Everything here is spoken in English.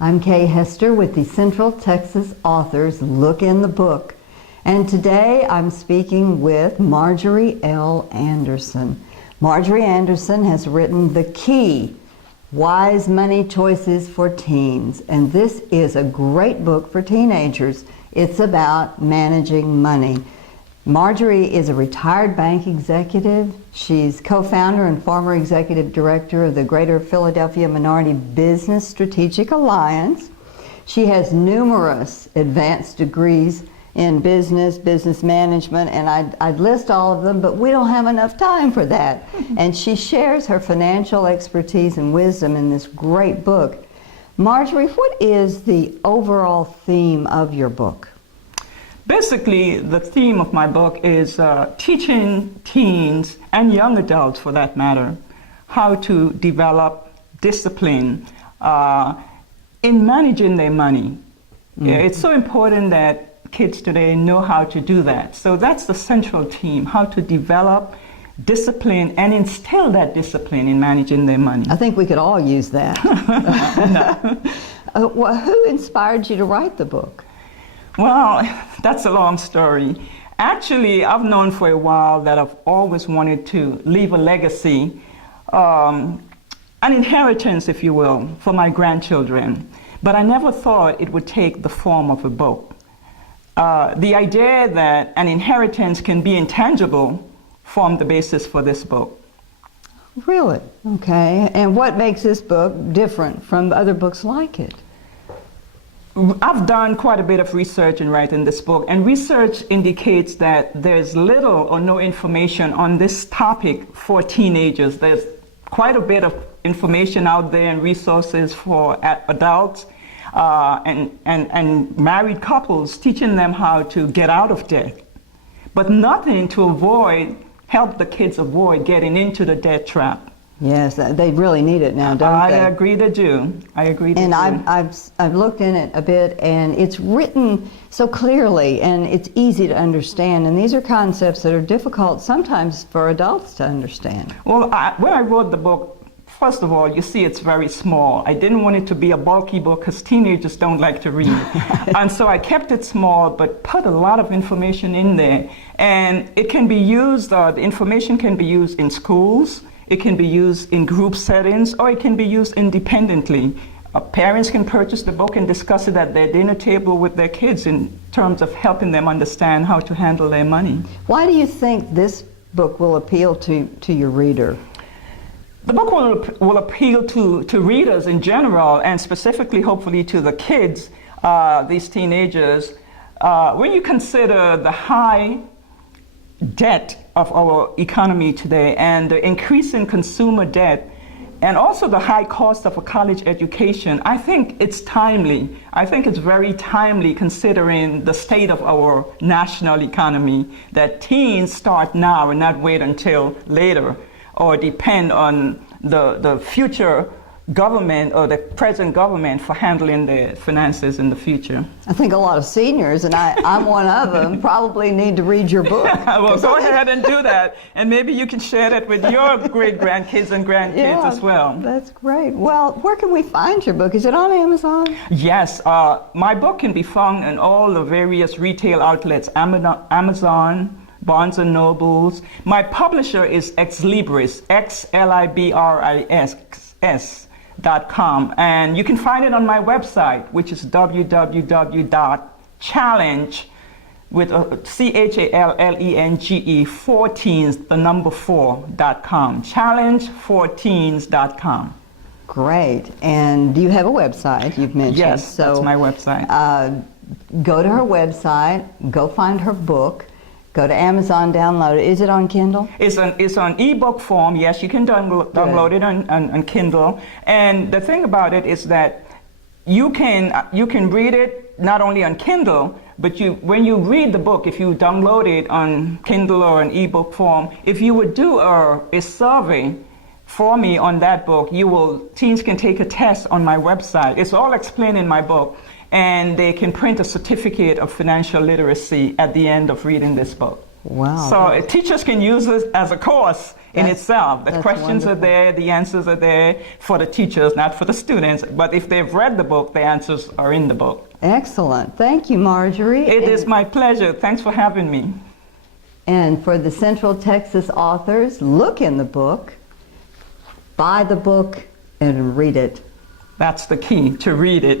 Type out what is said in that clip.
I'm Kay Hester with the Central Texas Authors Look in the Book. And today I'm speaking with Marjorie L. Anderson. Marjorie Anderson has written The Key, Wise Money Choices for Teens. And this is a great book for teenagers. It's about managing money. Marjorie is a retired bank executive. She's co-founder and former executive director of the Greater Philadelphia Minority Business Strategic Alliance. She has numerous advanced degrees in business management, and I'd list all of them, but we don't have enough time for that. And she shares her financial expertise and wisdom in this great book. Marjorie, what is the overall theme of your book? Basically, the theme of my book is teaching teens and young adults, for that matter, how to develop discipline in managing their money. Mm-hmm. It's so important that kids today know how to do that. So that's the central theme, how to develop discipline and instill that discipline in managing their money. I think we could all use that. Well, who inspired you to write the book? Well, that's a long story. Actually, I've known for a while that I've always wanted to leave a legacy, an inheritance, if you will, for my grandchildren. But I never thought it would take the form of a book. The idea that an inheritance can be intangible formed the basis for this book. Really? Okay. And what makes this book different from other books like it? I've done quite a bit of research in writing this book, and research indicates that there's little or no information on this topic for teenagers. There's quite a bit of information out there and resources for adults and married couples, teaching them how to get out of debt, but nothing to help the kids avoid getting into the debt trap. Yes, they really need it now, don't they? I agree they do. I agree they do. And I've looked in it a bit, and it's written so clearly, and it's easy to understand. And these are concepts that are difficult sometimes for adults to understand. Well, when I wrote the book, first of all, you see it's very small. I didn't want it to be a bulky book because teenagers don't like to read. And so I kept it small, but put a lot of information in there. And it can be used, the information can be used in schools. It can be used in group settings, or it can be used independently. Parents can purchase the book and discuss it at their dinner table with their kids in terms of helping them understand how to handle their money. Why do you think this book will appeal to your reader? The book will appeal to readers in general, and specifically, hopefully, to the kids, these teenagers. When you consider the high debt of our economy today and the increasing consumer debt and also the high cost of a college education, I think it's timely. I think it's very timely considering the state of our national economy that teens start now and not wait until later or depend on the future government or the present government for handling their finances in the future. I think a lot of seniors, and I'm one of them, probably need to read your book. Well, go ahead and do that, and maybe you can share that with your great-grandkids and grandkids as well. That's great. Well, where can we find your book? Is it on Amazon? Yes, my book can be found in all the various retail outlets, Amazon, Barnes & Nobles. My publisher is Ex Libris, XLIBRIS.com, and you can find it on my website, which is www.challenge with CHALLENGE 4teens.com, challenge4teens.com. Great. And do you have a website you've mentioned? Yes, so that's my website. Go to her website, go find her book. Go to Amazon, download it. Is it on Kindle? It's on ebook form. Yes, you can download it on Kindle. And the thing about it is that you can read it not only on Kindle, but when you read the book, if you download it on Kindle or an ebook form, if you would do a survey for me on that book, teens can take a test on my website. It's all explained in my book. And they can print a certificate of financial literacy at the end of reading this book. Wow. So teachers can use this as a course in itself. The that's questions are wonderful. there, the answers are there for the teachers, not for the students. But if they've read the book, the answers are in the book. Excellent. Thank you, Marjorie. It is my pleasure. Thanks for having me. And for the Central Texas authors, look in the book, buy the book, and read it. That's the key, to read it.